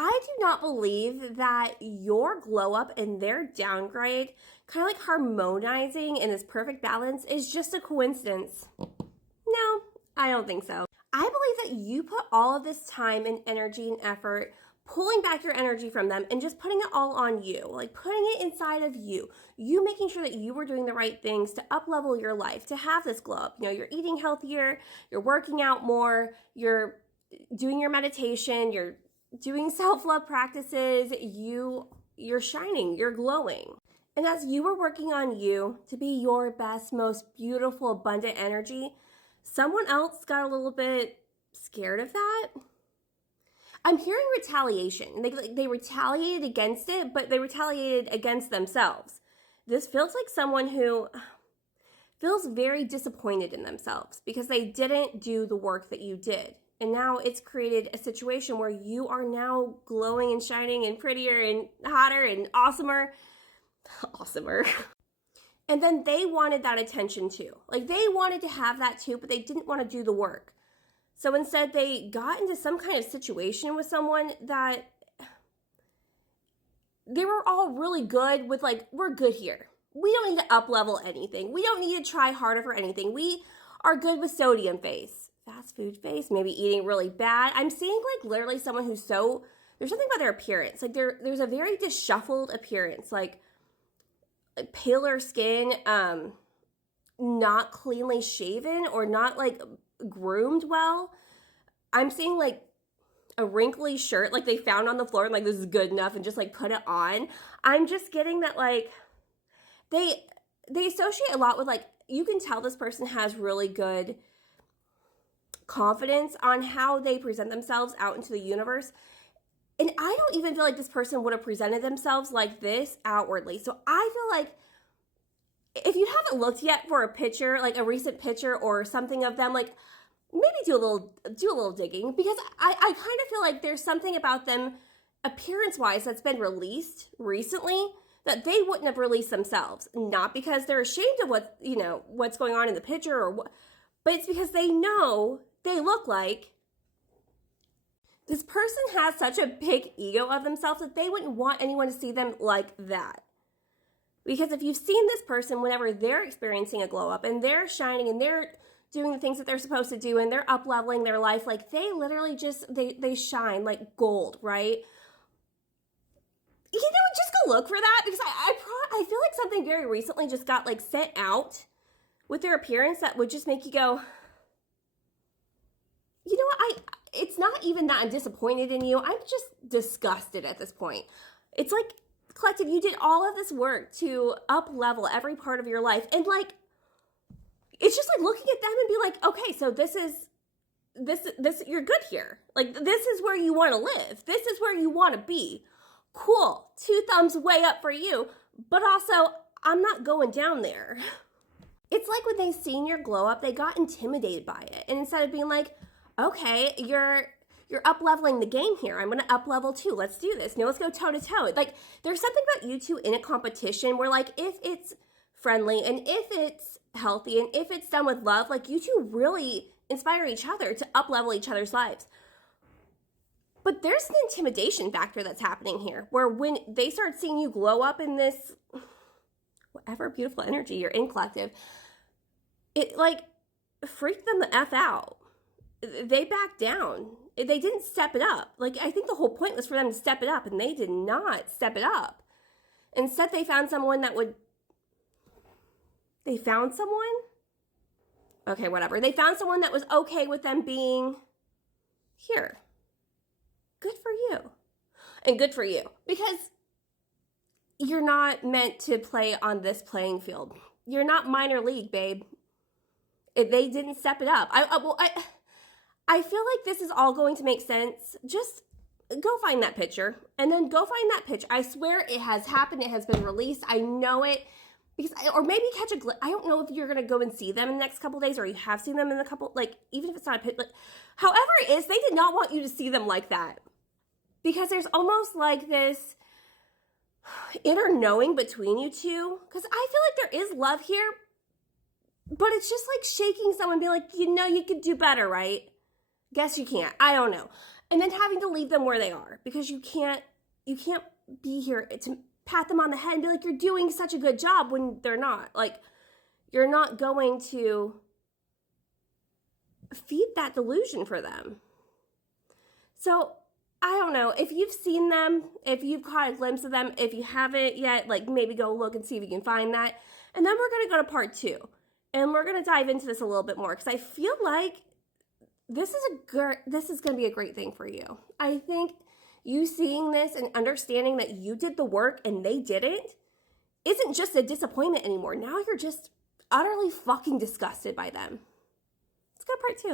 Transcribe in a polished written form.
I do not believe that your glow up and their downgrade, kind of like harmonizing in this perfect balance, is just a coincidence. No, I don't think so. I believe that you put all of this time and energy and effort pulling back your energy from them and just putting it all on you, like putting it inside of you. You making sure that you were doing the right things to up level your life, to have this glow up. You know, you're eating healthier, you're working out more, you're doing your meditation, you're doing self-love practices, you're shining, you're glowing. And as you were working on you to be your best, most beautiful, abundant energy, someone else got a little bit scared of that. I'm hearing retaliation. They retaliated against it, but they retaliated against themselves. This feels like someone who feels very disappointed in themselves because they didn't do the work that you did. And now it's created a situation where you are now glowing and shining and prettier and hotter and awesomer. Awesomer. And then they wanted that attention too. Like they wanted to have that too, but they didn't want to do the work. So instead they got into some kind of situation with someone that they were all really good with, like, we're good here. We don't need to up level anything. We don't need to try harder for anything. We are good with sodium face, fast food face, maybe eating really bad. I'm seeing like literally someone who's there's something about their appearance. Like there's a very disheveled appearance, like paler skin, not cleanly shaven or not like groomed well. I'm seeing like a wrinkly shirt like they found on the floor and like this is good enough and just like put it on. I'm just getting that like they associate a lot with, like, you can tell this person has really good confidence on how they present themselves out into the universe. And I don't even feel like this person would have presented themselves like this outwardly. So I feel like if you haven't looked yet for a picture, like a recent picture or something of them, like maybe do a little digging, because I kind of feel like there's something about them appearance-wise that's been released recently that they wouldn't have released themselves. Not because they're ashamed of what's going on in the picture or what, but it's because they know they look like this person has such a big ego of themselves that they wouldn't want anyone to see them like that. Because if you've seen this person whenever they're experiencing a glow up and they're shining and they're doing the things that they're supposed to do and they're up leveling their life, like they literally just, they shine like gold, right? You know, just go look for that, because I feel like something very recently just got like sent out with their appearance that would just make you go, you know what, it's not even that I'm disappointed in you. I'm just disgusted at this point. It's like, collective, you did all of this work to up level every part of your life. And like, it's just like looking at them and be like, okay, so this, you're good here. Like, this is where you want to live. This is where you want to be. Cool. 2 thumbs way up for you. But also, I'm not going down there. It's like when they seen your glow up, they got intimidated by it. And instead of being like, okay, you're up leveling the game here. I'm going to up level too. Let's do this. No, let's go toe to toe. Like, there's something about you two in a competition where, like, if it's friendly and if it's healthy and if it's done with love, like, you two really inspire each other to up level each other's lives. But there's an intimidation factor that's happening here, where when they start seeing you glow up in this whatever beautiful energy you're in, collective, it like freaked them the F out. They backed down. They didn't step it up. Like, I think the whole point was for them to step it up, and they did not step it up. Instead, they found someone that would... They found someone? Okay, whatever. They found someone that was okay with them being here. Good for you. And good for you. Because you're not meant to play on this playing field. You're not minor league, babe. They didn't step it up. I feel like this is all going to make sense. Just go find that picture and then go find that pitch. I swear it has happened. It has been released. I know it. Or maybe catch a glimpse. I don't know if you're going to go and see them in the next couple days, or you have seen them in a couple, like, even if it's not a pitch. Like, however it is, they did not want you to see them like that. Because there's almost like this inner knowing between you two. Because I feel like there is love here. But it's just like shaking someone and be like, you know, you could do better, right? Guess you can't. I don't know. and then having to leave them where they are because you can't be here to pat them on the head and be like, you're doing such a good job when they're not. Like, you're not going to feed that delusion for them. So I don't know if you've seen them, if you've caught a glimpse of them. If you haven't yet, like, maybe go look and see if you can find that. And then we're going to go to part 2, and we're going to dive into this a little bit more because I feel like this is going to be a great thing for you. I think you seeing this and understanding that you did the work and they didn't isn't just a disappointment anymore. Now you're just utterly fucking disgusted by them. Let's go to part 2.